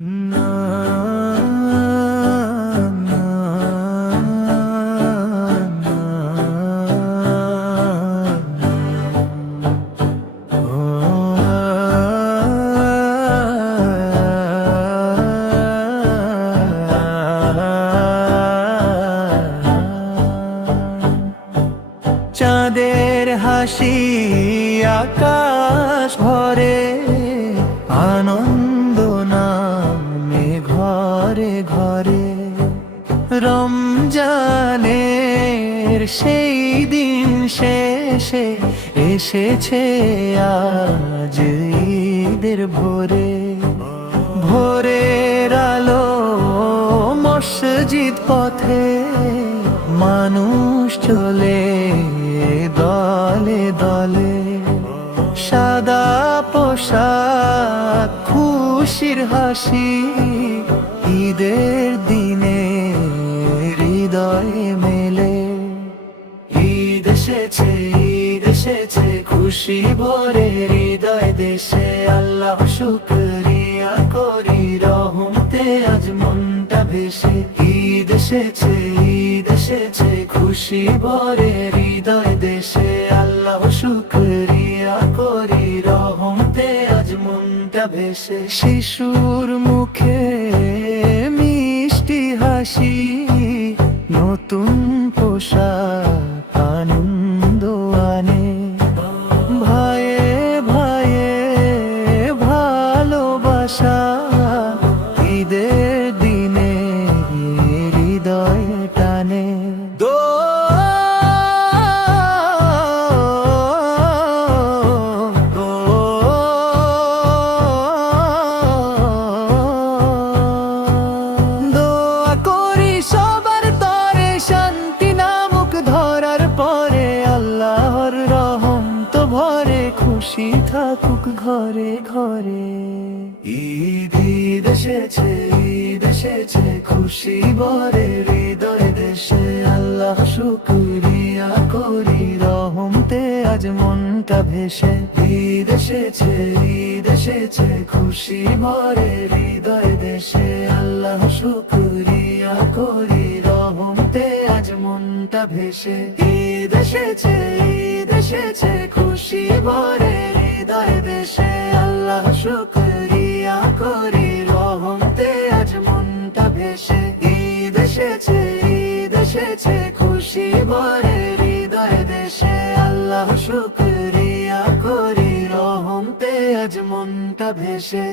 না না না চাঁদের হাসি আকাশ ভরে আনন্দ নামে ঘরে ঘরে রমজানের সেই দিন শেষে এসেছে আজ ঈদের ভোরে ভোরের আলো মসজিদ পথে মানুষ চলে দলে দলে সাদা পোশাক খুশির হাসি ঈদের দিনে হৃদয়ে মেলে ঈদ এসেছে খুশি ভরে হৃদয় দেশে আল্লাহ শুকরিয়া করি রহমতে আজ মনটা ভেসে ঈদ এসেছে খুশি ভরে হৃদয় দেশে আল্লাহ শুকরিয়া করি রহমতে আজ মনটা ভেসে শিশুর মুখে মিষ্টি হাসি নতুন পোশাক আনন্দ আনে ভাইয়ে ভাইয়ে ভালোবাসা ঈদের দিনে হৃদয় টানে খুশি থাকুক ঘরে ঘরে ঈদ এসেছে খুশি ভরে হৃদয় দেশে আল্লাহ শুকরিয়া করি রহমতে আজ মনটা ভেসে ঈদ এসেছে খুশি ভরে হৃদয় দেশে আল্লাহ শুকরিয়া করি রহমতে আজ মনটা ভেসে ঈদ এসেছে খুশি ভরে হৃদয় দেশে আল্লাহ শুকরিয়া করি রহমতে আজ মনটা ভেসে ঈদ এসেছে খুশি ভরে হৃদয় দেশে আল্লাহ শুকরিয়া করি রহমতে আজ মনটা ভেসে।